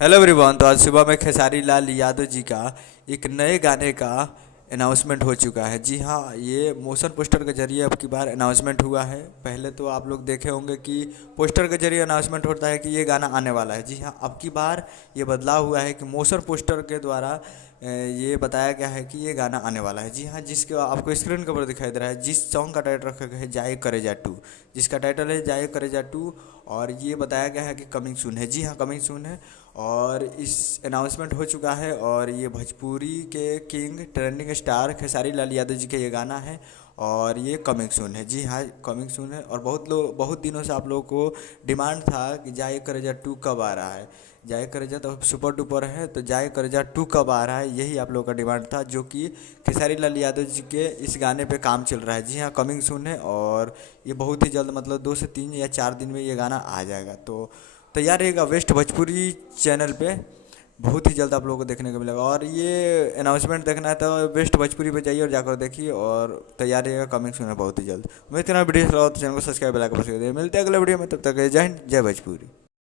Hello everyone. तो आज सुबह में खेसारी लाल यादव जी का एक नए गाने का अनाउंसमेंट हो चुका है। जी हाँ, ये मोशन पोस्टर के जरिए अब की बार अनाउंसमेंट हुआ है। पहले तो आप लोग देखे होंगे कि पोस्टर के जरिए अनाउंसमेंट होता है कि ये गाना आने वाला है। जी हाँ, अब की बार ये बदलाव हुआ है कि मोशन पोस्टर के द्वारा ये बताया गया है कि ये गाना आने वाला है। जी हाँ, जिसके आपको स्क्रीन के ऊपर दिखाई दे रहा है, जिस सॉन्ग का टाइटल रखा गया है जाए करेजा टू, जिसका टाइटल है जाए करेजा टू। और ये बताया गया है कि कमिंग सून है। जी हाँ, कमिंग सून है। और इस अनाउंसमेंट हो चुका है और ये भोजपुरी के king trending star Khesari Lal Yadav ji का ये गाना है और ये कमिंग सून है। जी हाँ, कमिंग सून है। और बहुत दिनों से आप लोगों को डिमांड था कि जाए करेजा टू कब आ रहा है। जाए करेजा तो सुपर डुपर है, तो जाए करेजा टू कब आ रहा है, यही आप लोगों का डिमांड था, जो कि खेसारी लाल यादव जी के इस गाने पे काम चल रहा है। जी हाँ, कमिंग सून है और ये बहुत ही जल्द, मतलब 2 से 3 या 4 दिन में ये गाना आ जाएगा। तो तैयार रहेगा वेस्ट भोजपुरी चैनल पे, बहुत ही जल्द आप लोगों को देखने को मिलेगा। और ये अनाउंसमेंट देखना है तो वेस्ट भोजपुरी पे जाइए और जाकर देखिए। और तैयार रहेगा, कमिंग सून है बहुत ही जल्द। मैं इतना वीडियो चलाओ तो चैनल को सब्सक्राइब बेल आइकन प्रेस कर दिए। मिलते हैं अगले वीडियो में, तब तक जय हिंद, जय भोजपुरी।